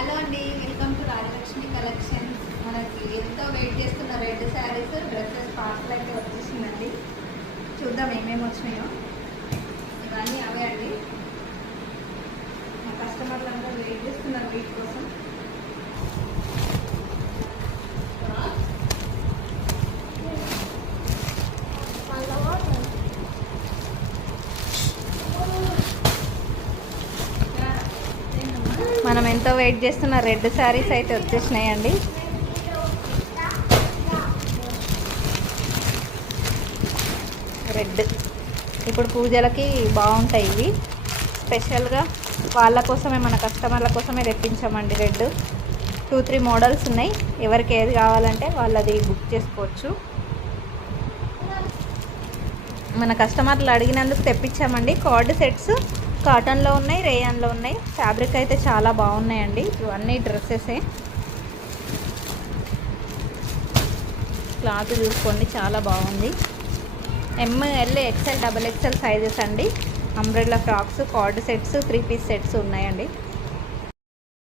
Hello అండి, welcome to Rajalakshmi collections. మనకి ఎంతో వెయిట్ చేస్తున్న రెడ్ శారీస్ డ్రెస్సెస్ పార్సల్ అయితే వచ్చేసిందండి. చూద్దాం ఏమేమి వచ్చినాయో. ఇవన్నీ అవే అండి. మా కస్టమర్లు అందరూ వెయిట్ చేస్తున్నారు వీటి కోసం. మనం ఎంతో వెయిట్ చేస్తున్న రెడ్ శారీస్ అయితే వచ్చేసినాయండి. రెడ్ ఇప్పుడు పూజలకి బాగుంటాయి. ఇవి స్పెషల్గా వాళ్ళ కోసమే, మన కస్టమర్ల కోసమే తెప్పించామండి. రెడ్ 2-3 మోడల్స్ ఉన్నాయి. ఎవరికి ఏది కావాలంటే వాళ్ళది బుక్ చేసుకోవచ్చు. మన కస్టమర్లు అడిగినందుకు తెప్పించామండి. కార్డ్ సెట్స్ కాటన్లో ఉన్నాయి, రేయాన్లో ఉన్నాయి. ఫ్యాబ్రిక్ అయితే చాలా బాగున్నాయండి. ఇవన్నీ డ్రెస్సెసే. క్లాత్ చూసుకోండి, చాలా బాగుంది. ML, XL, XXL సైజెస్ అండి. Umbrella frocks, co-ord sets, 3 piece sets ఉన్నాయండి.